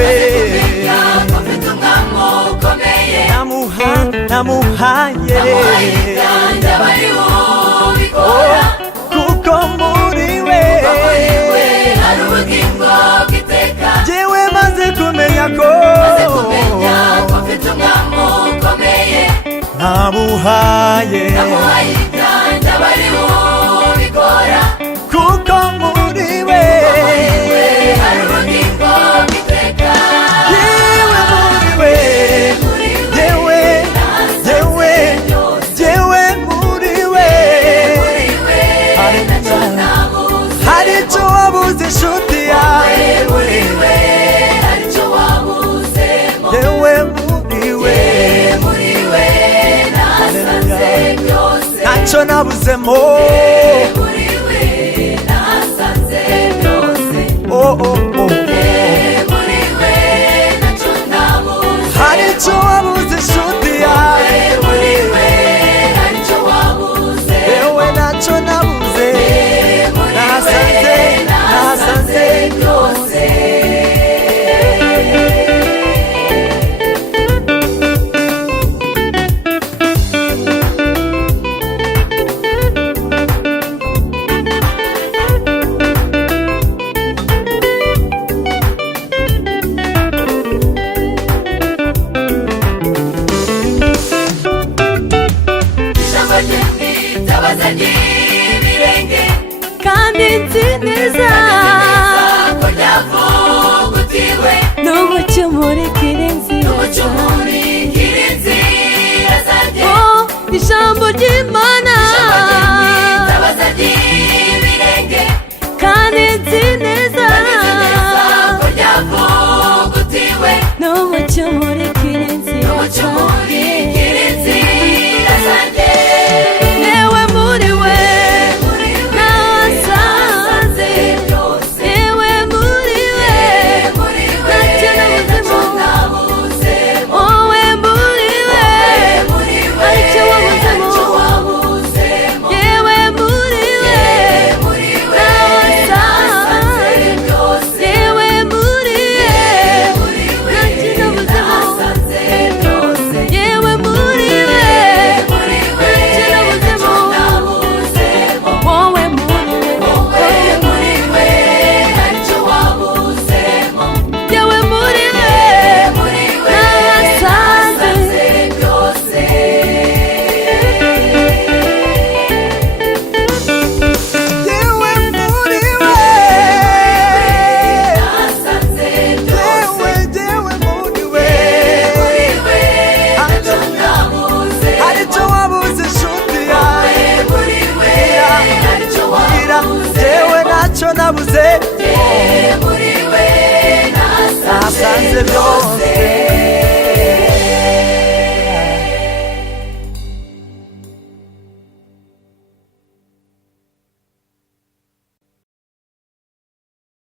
we namuhaye kuko muri we jewe maze kumenya ko namuhaye kuko muri we nacho nabuzemo oh oh oh haricho wabuze inshuti yawe yewe nacho nabuze nasanze byose kandi nzi neza ko ryavugutiwe n'umucyo umurikira inzira zanjye ijambo ry'Imana kandi nzi neza ko ryavugutiwe n'umucyo umurikira inzira zanjye nabuze nasanze byose